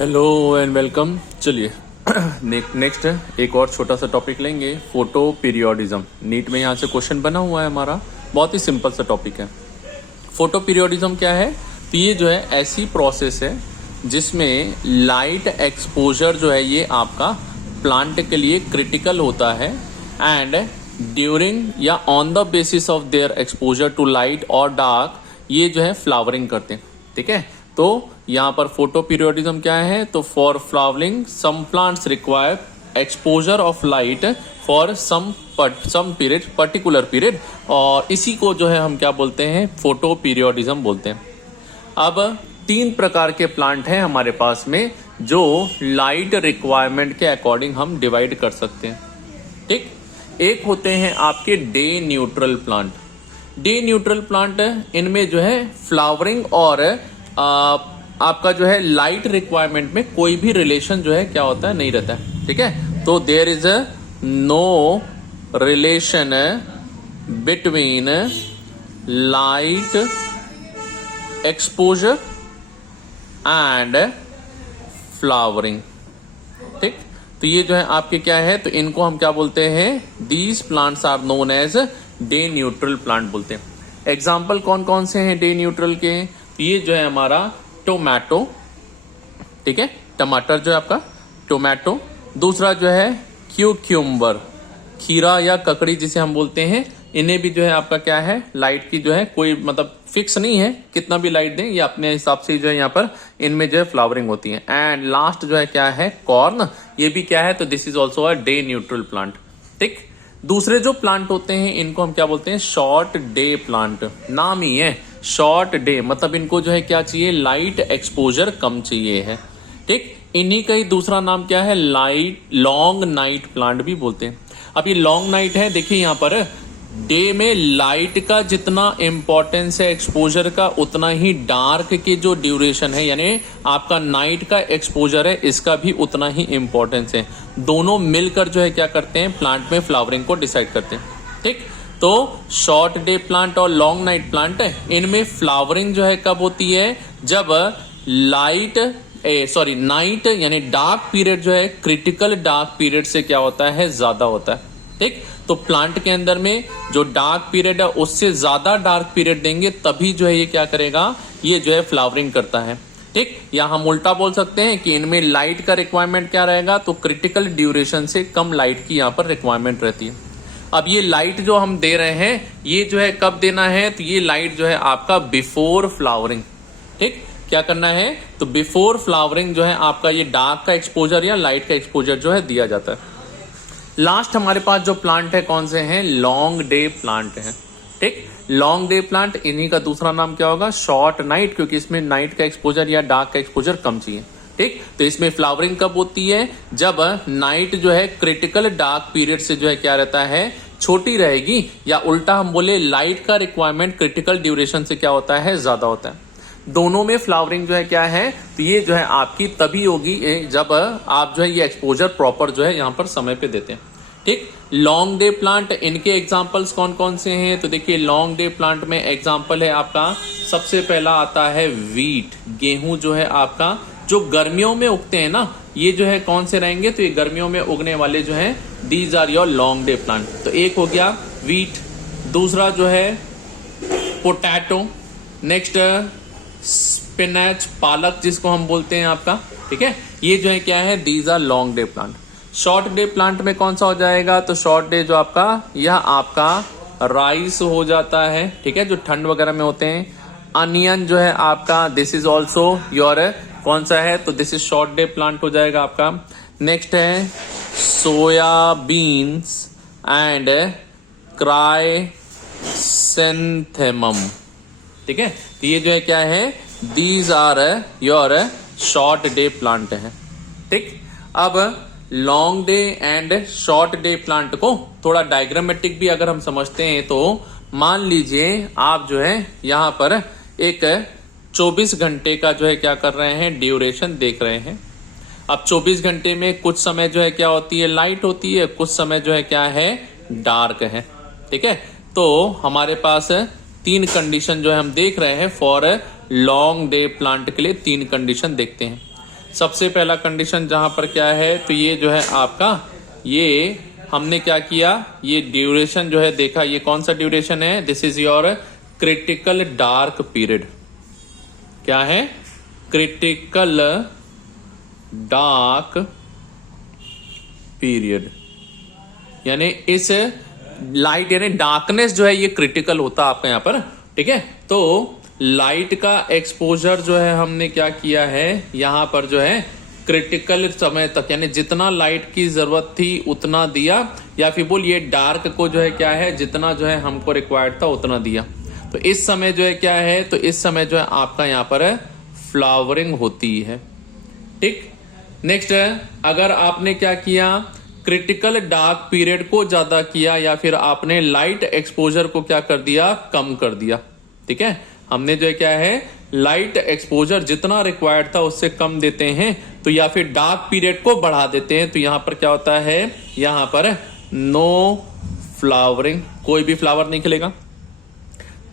Hello and welcome. चलिए next एक और छोटा सा टॉपिक लेंगे, फोटो पीरियोडिज्म। नीट में यहाँ से क्वेश्चन बना हुआ है हमारा, बहुत ही सिंपल सा टॉपिक है। फोटो पीरियोडिज्म क्या है? तो ये जो है ऐसी प्रोसेस है जिसमें लाइट एक्सपोजर जो है ये आपका प्लांट के लिए क्रिटिकल होता है एंड ड्यूरिंग या on the basis of their exposure to light और डार्क ये जो है फ्लावरिंग करते हैं। ठीक है, तो यहाँ पर फोटो पीरियोडिज्म क्या है? तो for flowering some plants require exposure of light for some period, particular period, और इसी को जो है हम क्या बोलते हैं? फोटो पीरियोडिज्म बोलते हैं। अब 3 प्रकार के प्लांट हैं हमारे पास में जो लाइट रिक्वायरमेंट के अकॉर्डिंग हम डिवाइड कर सकते हैं। ठीक, एक होते हैं आपके day neutral plant. Day neutral plant इनमें जो है फ्लावरिंग और आपका जो है लाइट रिक्वायरमेंट में कोई भी रिलेशन जो है क्या होता है? नहीं रहता है। ठीक है, तो there is no relation between light exposure and flowering. ठीक, तो ये जो है आपके क्या है? तो इनको हम क्या बोलते हैं? These plants are known as day neutral plant बोलते हैं। एग्जाम्पल कौन कौन से हैं डे न्यूट्रल के? ये जो है हमारा टोमेटो, ठीक है, टमाटर जो है आपका टोमेटो। दूसरा जो है क्यूक्यूम्बर, खीरा या ककड़ी जिसे हम बोलते हैं। इन्हें भी जो है आपका क्या है? लाइट की जो है कोई मतलब फिक्स नहीं है, कितना भी लाइट दें ये अपने हिसाब से जो है यहाँ पर इनमें जो है फ्लावरिंग होती है। एंड लास्ट जो है क्या है? कॉर्न। ये भी क्या है? तो this is also a day neutral plant. ठीक, दूसरे जो प्लांट होते हैं इनको हम क्या बोलते हैं? Short day plant. नाम ही है शॉर्ट डे, मतलब इनको जो है क्या चाहिए? लाइट एक्सपोजर कम चाहिए है। ठीक, इन्हीं का ही दूसरा नाम क्या है? लॉन्ग नाइट प्लांट भी बोलते हैं। अब ये लॉन्ग नाइट है, देखिए यहाँ पर डे में लाइट का जितना इंपॉर्टेंस है एक्सपोजर का, उतना ही डार्क की जो ड्यूरेशन है यानी आपका नाइट का एक्सपोजर है इसका भी उतना ही इंपॉर्टेंस है। दोनों मिलकर जो है क्या करते हैं? प्लांट में फ्लावरिंग को डिसाइड करते हैं। ठीक, तो शॉर्ट डे प्लांट और लॉन्ग नाइट प्लांट है, इनमें फ्लावरिंग जो है कब होती है? जब नाइट यानी डार्क पीरियड जो है क्रिटिकल डार्क पीरियड से क्या होता है? ज्यादा होता है। ठीक, तो प्लांट के अंदर में जो डार्क पीरियड है उससे ज्यादा डार्क पीरियड देंगे तभी जो है ये क्या करेगा? ये जो है फ्लावरिंग करता है। ठीक, या हम उल्टा बोल सकते हैं कि इनमें लाइट का रिक्वायरमेंट क्या रहेगा? तो क्रिटिकल ड्यूरेशन से कम लाइट की यहाँ पर रिक्वायरमेंट रहती है। अब ये लाइट जो हम दे रहे हैं ये जो है कब देना है? तो ये लाइट जो है आपका बिफोर फ्लावरिंग। ठीक, क्या करना है? तो बिफोर फ्लावरिंग जो है आपका ये डार्क का एक्सपोजर या लाइट का एक्सपोजर जो है दिया जाता है। लास्ट हमारे पास जो प्लांट है कौन से हैं? लॉन्ग डे प्लांट हैं। ठीक, लॉन्ग डे प्लांट, इन्हीं का दूसरा नाम क्या होगा? शॉर्ट नाइट, क्योंकि इसमें नाइट का एक्सपोजर या डार्क का एक्सपोजर कम चाहिए। ठीक, तो इसमें फ्लावरिंग कब होती है? जब नाइट जो है क्रिटिकल डार्क पीरियड से जो है क्या रहता है? छोटी रहेगी, या उल्टा हम बोले लाइट का रिक्वायरमेंट क्रिटिकल ड्यूरेशन से क्या होता है? ज्यादा होता है। दोनों में फ्लावरिंग जो है क्या है? तो ये जो है आपकी तभी होगी जब आप जो है ये एक्सपोजर प्रॉपर जो है यहाँ पर समय पे देते हैं। ठीक, लॉन्ग डे प्लांट, इनके एग्जांपल्स कौन कौन से हैं? तो देखिए लॉन्ग डे प्लांट में एग्जांपल है आपका, सबसे पहला आता है वीट, गेहूं जो है आपका, जो गर्मियों में उगते हैं ना, ये जो है कौन से रहेंगे? तो ये गर्मियों में उगने वाले जो हैं, these are your long day plant. तो एक हो गया वीट, दूसरा जो है पोटैटो, नेक्स्ट स्पिनच, पालक जिसको हम बोलते हैं आपका। ठीक है, ये जो है क्या है? These are long day plant. Short day plant में कौन सा हो जाएगा? तो शॉर्ट डे जो आपका, यह आपका राइस हो जाता है। ठीक है, जो ठंड वगैरह में होते हैं। अनियन जो है आपका, दिस इज ऑल्सो योर कौन सा है? तो this is short day plant हो जाएगा आपका। नेक्स्ट है सोयाबीन्स एंड क्राइसेंथेमम। ठीक है, तो ये जो है क्या है? These are your short day plant है। ठीक, अब long day and short day plant को थोड़ा डायग्रामेटिक भी अगर हम समझते हैं तो मान लीजिए आप जो है यहाँ पर एक 24 घंटे का जो है क्या कर रहे हैं? ड्यूरेशन देख रहे हैं। अब 24 घंटे में कुछ समय जो है क्या होती है? लाइट होती है, कुछ समय जो है क्या है? डार्क है। ठीक है, तो हमारे पास 3 कंडीशन जो है हम देख रहे हैं फॉर लॉन्ग डे प्लांट के लिए 3 कंडीशन देखते हैं। सबसे पहला कंडीशन जहां पर क्या है, तो ये जो है आपका, ये हमने क्या किया, ये ड्यूरेशन जो है देखा, ये कौन सा ड्यूरेशन है, this is your critical dark period. क्या है, क्रिटिकल डार्क पीरियड, यानी इस लाइट यानी डार्कनेस जो है ये क्रिटिकल होता है आपका यहाँ पर। ठीक है, तो लाइट का एक्सपोजर जो है हमने क्या किया है यहां पर जो है क्रिटिकल समय तक, यानी जितना लाइट की जरूरत थी उतना दिया, या फिर बोलिए डार्क को जो है क्या है, जितना जो है हमको रिक्वायर्ड था उतना दिया। तो इस समय जो है क्या है, तो इस समय जो है आपका यहाँ पर फ्लावरिंग होती है। ठीक, नेक्स्ट अगर आपने क्या किया, क्रिटिकल डार्क पीरियड को ज्यादा किया या फिर आपने लाइट एक्सपोजर को क्या कर दिया, कम कर दिया। ठीक है, हमने जो है क्या है, लाइट एक्सपोजर जितना रिक्वायर्ड था उससे कम देते हैं, तो या फिर डार्क पीरियड को बढ़ा देते हैं, तो यहां पर क्या होता है, यहां पर नो फ्लावरिंग, कोई भी फ्लावर नहीं खिलेगा।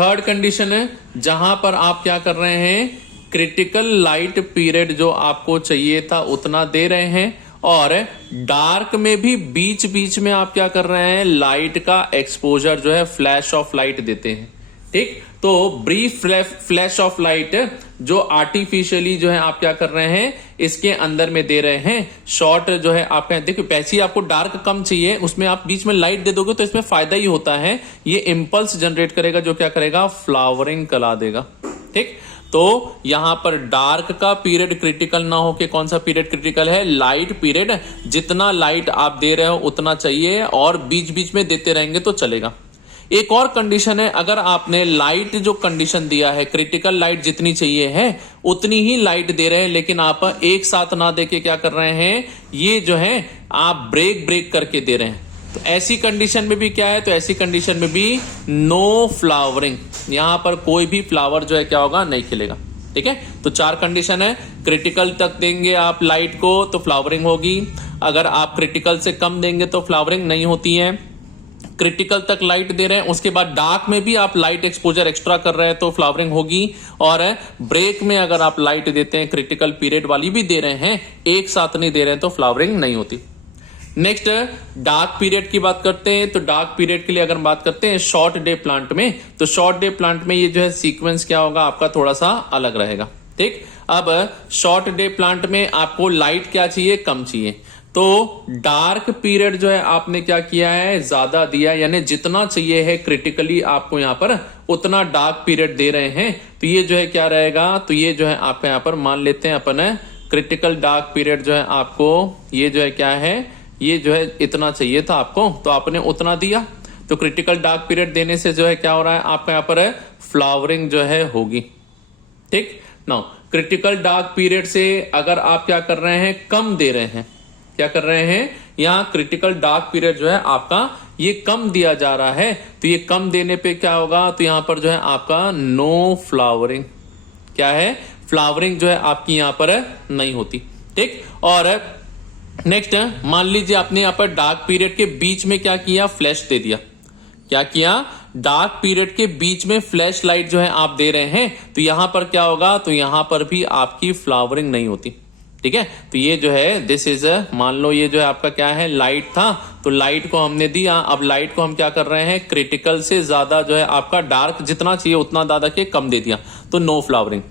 थर्ड कंडीशन है जहां पर आप क्या कर रहे हैं, क्रिटिकल लाइट पीरियड जो आपको चाहिए था उतना दे रहे हैं, और डार्क में भी बीच बीच में आप क्या कर रहे हैं, लाइट का एक्सपोजर जो है, फ्लैश ऑफ लाइट देते हैं। ठीक, तो ब्रीफ फ्लैश ऑफ लाइट जो आर्टिफिशियली जो है आप क्या कर रहे हैं, इसके अंदर में दे रहे हैं। शॉर्ट जो है आपका, देखिए पैसे आपको डार्क कम चाहिए, उसमें आप बीच में लाइट दे दोगे तो इसमें फायदा ही होता है, ये इंपल्स जनरेट करेगा जो क्या करेगा, फ्लावरिंग करा देगा। ठीक, तो यहां पर डार्क का पीरियड क्रिटिकल ना हो के कौन सा पीरियड क्रिटिकल है, लाइट पीरियड, जितना लाइट आप दे रहे हो उतना चाहिए, और बीच बीच में देते रहेंगे तो चलेगा। एक और कंडीशन है, अगर आपने लाइट जो कंडीशन दिया है, क्रिटिकल लाइट जितनी चाहिए है उतनी ही लाइट दे रहे हैं, लेकिन आप एक साथ ना देके क्या कर रहे हैं, ये जो है आप ब्रेक करके दे रहे हैं, तो ऐसी कंडीशन में भी क्या है, तो ऐसी कंडीशन में भी नो फ्लावरिंग, यहां पर कोई भी फ्लावर जो है क्या होगा, नहीं खिलेगा। ठीक है, तो चार कंडीशन है, क्रिटिकल तक देंगे आप लाइट को तो फ्लावरिंग होगी, अगर आप क्रिटिकल से कम देंगे तो फ्लावरिंग नहीं होती है, क्रिटिकल तक लाइट दे रहे हैं, उसके बाद डार्क में भी आप लाइट एक्सपोजर एक्स्ट्रा कर रहे हैं तो फ्लावरिंग होगी, और ब्रेक में अगर आप लाइट देते हैं, क्रिटिकल पीरियड वाली भी दे रहे हैं, एक साथ नहीं दे रहे हैं तो फ्लावरिंग नहीं होती। नेक्स्ट डार्क पीरियड की बात करते हैं, तो डार्क पीरियड के लिए अगर बात करते हैं शॉर्ट डे प्लांट में, तो शॉर्ट डे प्लांट में ये जो है सीक्वेंस क्या होगा आपका, थोड़ा सा अलग रहेगा। ठीक, अब शॉर्ट डे प्लांट में आपको लाइट क्या चाहिए, कम चाहिए, तो डार्क पीरियड जो है आपने क्या किया है, ज्यादा दिया, यानी जितना चाहिए है क्रिटिकली आपको यहां पर उतना डार्क पीरियड दे रहे हैं, तो ये जो है क्या रहेगा, तो ये जो है आपका यहां पर मान लेते हैं अपन क्रिटिकल डार्क पीरियड जो है आपको, ये जो है क्या है, ये जो है इतना चाहिए था आपको तो आपने उतना दिया, तो क्रिटिकल डार्क पीरियड देने से जो है क्या हो रहा है आपका यहां पर फ्लावरिंग जो है होगी। ठीक, नाउ क्रिटिकल डार्क पीरियड से अगर आप क्या कर रहे हैं, कम दे रहे हैं, क्या कर रहे हैं, यहां क्रिटिकल डार्क पीरियड जो है आपका ये कम दिया जा रहा है, तो ये कम देने पे क्या होगा, तो यहां पर जो है आपका नो फ्लावरिंग, क्या है, फ्लावरिंग जो है आपकी यहां पर नहीं होती। ठीक, और नेक्स्ट मान लीजिए आपने यहां पर डार्क पीरियड के बीच में क्या किया, फ्लैश दे दिया, क्या किया, डार्क पीरियड के बीच में फ्लैश लाइट जो है आप दे रहे हैं, तो यहां पर क्या होगा, तो यहां पर भी आपकी फ्लावरिंग नहीं होती। ठीक है, तो ये जो है दिस इज, मान लो ये जो है आपका क्या है, लाइट था, तो लाइट को हमने दिया, अब लाइट को हम क्या कर रहे हैं, क्रिटिकल से ज्यादा जो है आपका डार्क जितना चाहिए उतना ज्यादा के कम दे दिया, तो नो फ्लावरिंग।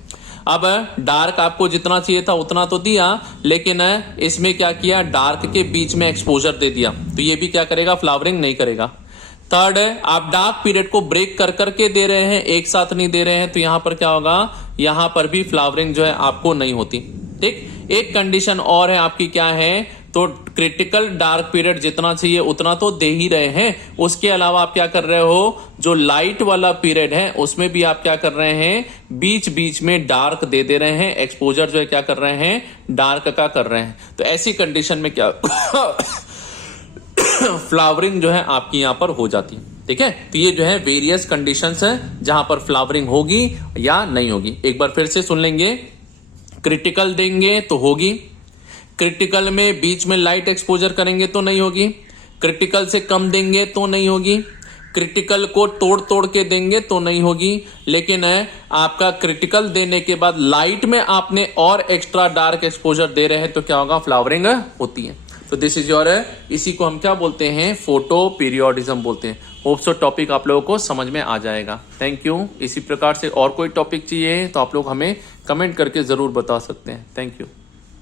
अब डार्क आपको जितना चाहिए था उतना तो दिया, लेकिन इसमें क्या किया, डार्क के बीच में एक्सपोजर दे दिया, तो ये भी क्या करेगा, फ्लावरिंग नहीं करेगा। थर्ड है, आप डार्क पीरियड को ब्रेक कर करके दे रहे हैं, एक साथ नहीं दे रहे हैं, तो यहां पर क्या होगा, यहां पर भी फ्लावरिंग जो है आपको नहीं होती। ठीक, एक कंडीशन और है आपकी, क्या है, तो क्रिटिकल डार्क पीरियड जितना चाहिए उतना तो दे ही रहे हैं, उसके अलावा आप क्या कर रहे हो, जो लाइट वाला पीरियड है उसमें भी आप क्या कर रहे हैं, बीच बीच में डार्क दे रहे हैं, एक्सपोजर जो है क्या कर रहे हैं, डार्क का कर रहे हैं, तो ऐसी कंडीशन में क्या फ्लावरिंग जो है आपकी यहां पर हो जाती। ठीक है, तो ये जो है वेरियस कंडीशंस है जहां पर फ्लावरिंग होगी या नहीं होगी। एक बार फिर से सुन लेंगे, क्रिटिकल देंगे तो होगी, क्रिटिकल में बीच में लाइट एक्सपोजर करेंगे तो नहीं होगी, क्रिटिकल से कम देंगे तो नहीं होगी, क्रिटिकल को तोड़ तोड़ के देंगे तो नहीं होगी, लेकिन आपका क्रिटिकल देने के बाद लाइट में आपने और एक्स्ट्रा डार्क एक्सपोजर दे रहे हैं तो क्या होगा, फ्लावरिंग होती है। तो दिस इज योर, इसी को हम क्या बोलते हैं, फोटो पीरियोडिज्म बोलते हैं। होप सो टॉपिक आप लोगों को समझ में आ जाएगा। Thank you. इसी प्रकार से और कोई टॉपिक चाहिए तो आप लोग हमें कमेंट करके जरूर बता सकते हैं। Thank you.